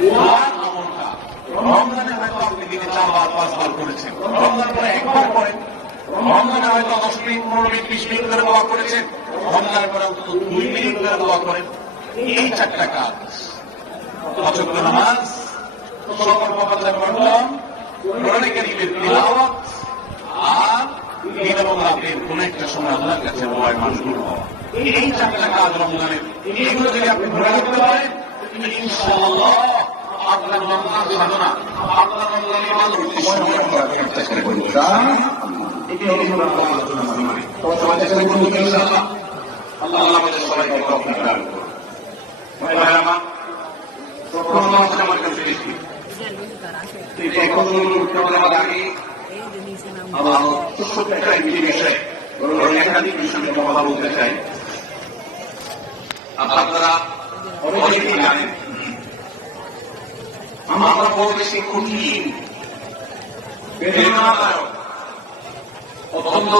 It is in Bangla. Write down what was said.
দোয়ার আমলটা রমজানে হয়তো আপনি দিনে 4 বার 5 বার করেছেন, রমজান পরে একবার করেন, রমজানে হয়তো 10 মিনিট 15 মিনিট 20 মিনিট করে দোয়া করেছেন, রমজানের পরে অন্তত 2 মিনিট করে দোয়া করেন। এই 4টা কাজ, 5 ওয়াক্ত নামাজ, সবার বাবা বর্তমান, কোরআন কারীমের তিলাওয়াত, আর দিন এবং রাতের কোন একটা সময় আল্লাহর কাছে দোয়ায় মাশগুল হওয়া। এই 4টা কাজ রমজানের, এগুলো যদি আপনি ধরে রাখতে পারেন ইনশাআল্লাহ আপনার রমজান সাধনা, আপনার রমজান ইবাদত সময় করতে পারবেন। এটি হলো আলোচনা মানে সবাই চেষ্টা করব ইনশাআল্লাহ। আল্লাহ আমাদের সবাইকে তৌফিক দান করুন। ভাইরা আমার প্রথম মাস আমার কাছে বেশি ঠিক এখন প্রোগ্রামের আগে আমার ছোট্ট একটা বিষয় একাধিক বিষয়ে কথা বলতে চাই। আপনারা অনেকেই জানেন আমরা বড় বেশি কঠিন বেদনাদায়ক অত্যন্ত